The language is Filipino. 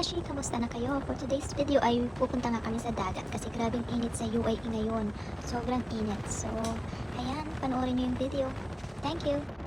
Beshi, kamusta na kayo? For today's video ay pupunta nga kami sa dagat kasi grabing init sa UAE ngayon. Sobrang init. So, ayan, panoorin nyo yung video. Thank you!